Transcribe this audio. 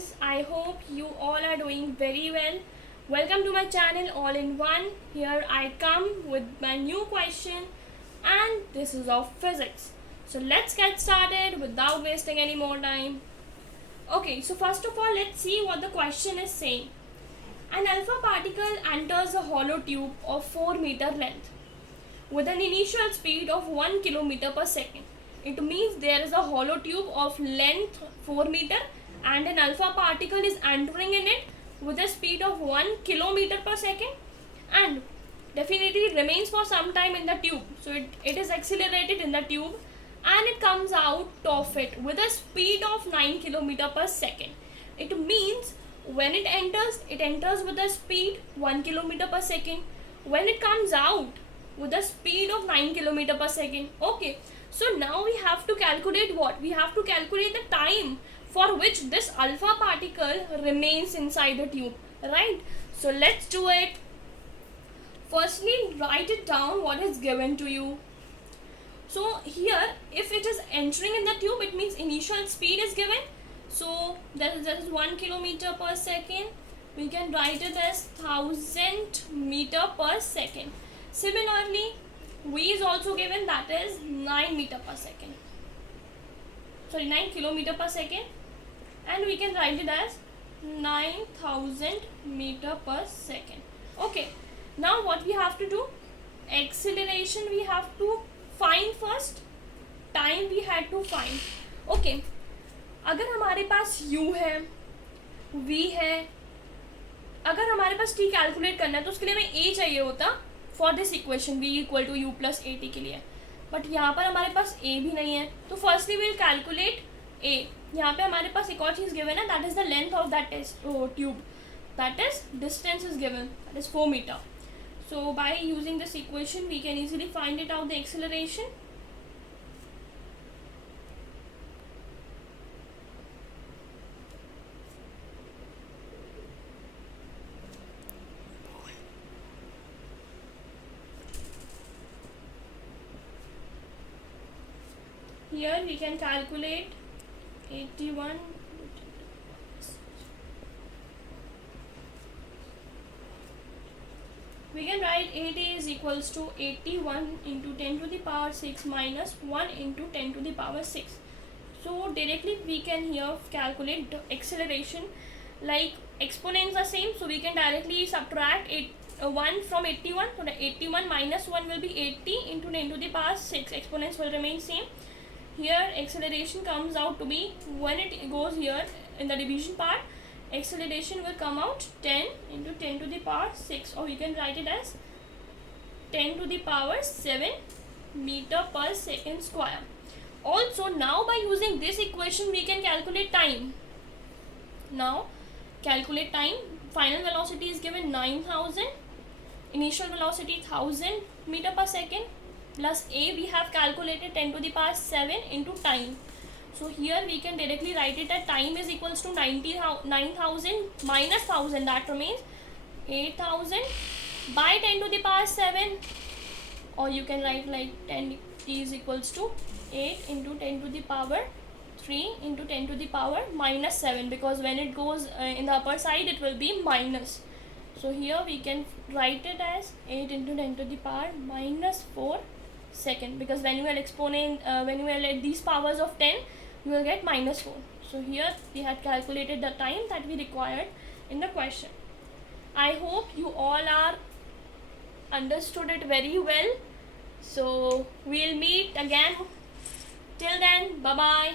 guys, I hope you all are doing very well. Welcome to my channel All in One. Here I come with my new question, and this is of physics. So let's get started without wasting any more time. Okay, so first of all, let's see what the question is saying. An alpha particle enters a hollow tube of 4-meter length with an initial speed of 1 kilometer per second. It means there is a hollow tube of length 4 meter and an alpha particle is entering in it with a speed of 1 kilometer per second and definitely it remains for some time in the tube. So it is accelerated in the tube and it comes out of it with a speed of 9 kilometer per second. It means when it enters with a speed 1 kilometer per second. When it comes out with a speed of 9 kilometer per second. Okay, so now we have to calculate what? We have to calculate the time for which this alpha particle remains inside the tube, right? So let's do it. Firstly, write it down what is given to you. So here, if it is entering in the tube, it means initial speed is given. So that is 1 kilometer per second. We can write it as 1000 meter per second. Similarly, V is also given, that is 9 meter per second. Sorry, 9 kilometer per second. And we can write it as 9000 meter per second. Okay, now what we have to do? Acceleration we have to find first. Time we had to find. Okay, अगर हमारे पास U है, V है, अगर हमारे पास T calculate करना है तो उसके लिए हमें A चाहिए होता for this equation V equal to U plus AT के लिए. बट यहाँ पर हमारे पास A भी नहीं है, तो फर्स्टली विल कैलकुलेट A. यहाँ पे हमारे पास एक और चीज़ गिवन है, that is the length of that tube, that is distance is given, that is 4 metre. So by using this equation we can easily find it out the acceleration. Here we can calculate 81. We can write 80 is equals to 81 into 10 to the power 6 minus 1 into 10 to the power 6. So directly we can here calculate the acceleration, like exponents are same, so we can directly subtract 1 from 81. So the 81 minus 1 will be 80 into 10 to the power 6. Exponents will remain same. Here acceleration comes out to be, when it goes here in the division part, acceleration will come out 10 into 10 to the power 6, or you can write it as 10 to the power 7 meter per second square. Also now by using this equation we can calculate time. Now calculate time. Final velocity is given 9000, initial velocity 1000 meter per second, plus A we have calculated 10 to the power 7 into time. So here we can directly write it that time is equals to 9000 minus 1000, that remains 8000 by 10 to the power 7, or you can write like 10 is equals to 8 into 10 to the power 3 into 10 to the power minus 7, because when it goes in the upper side it will be minus. So here we can write it as 8 into 10 to the power minus 4 second, because when you are exponent, when you will add these powers of 10, you will get minus 4. So here we had calculated the time that we required in the question. I hope you all are understood it very well. So we'll meet again. Till then, bye bye.